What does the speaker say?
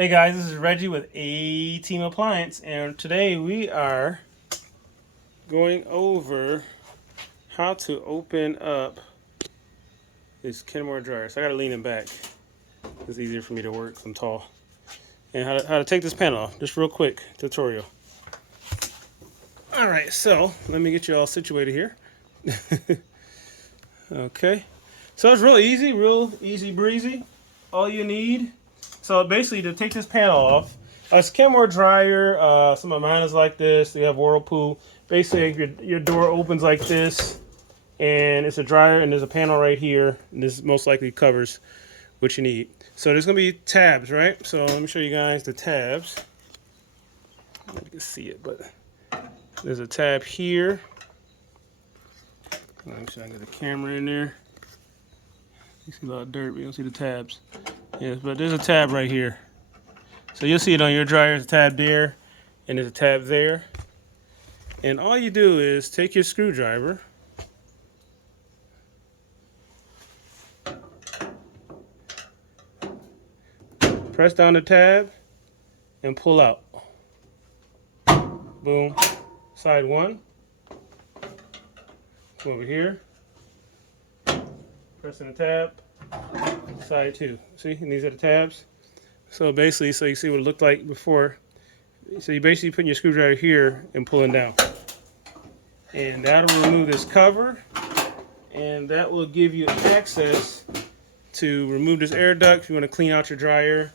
Hey guys, this is Reggie with A Team Appliance, and today we are going over how to open up this Kenmore dryer. So I gotta lean it back. It's easier for me to work 'cause I'm tall. And how to take this panel off. Just real quick tutorial. Alright, so let me get you all situated here. Okay. So it's real easy breezy. All you need. So basically, to take this panel off, it's Kenmore dryer. Some of mine is like this. They have Whirlpool. Basically, your door opens like this, and it's a dryer, and there's a panel right here. And this most likely covers what you need. So there's gonna be tabs, right? So let me show you guys the tabs. I don't know if you can see it, but there's a tab here. Let me see if I can get the camera in there. You see a lot of dirt, but you don't see the tabs. Yes, but there's a tab right here. So you'll see it on your dryer. There's a tab there, and there's a tab there. And all you do is take your screwdriver, press down the tab, and pull out. Boom. Side one. Come over here. Pressing the tab. Side two. See, and these are the tabs. So basically, so you see what it looked like before. So you basically put your screwdriver here and pulling down. And that'll remove this cover. And that will give you access to remove this air duct if you want to clean out your dryer.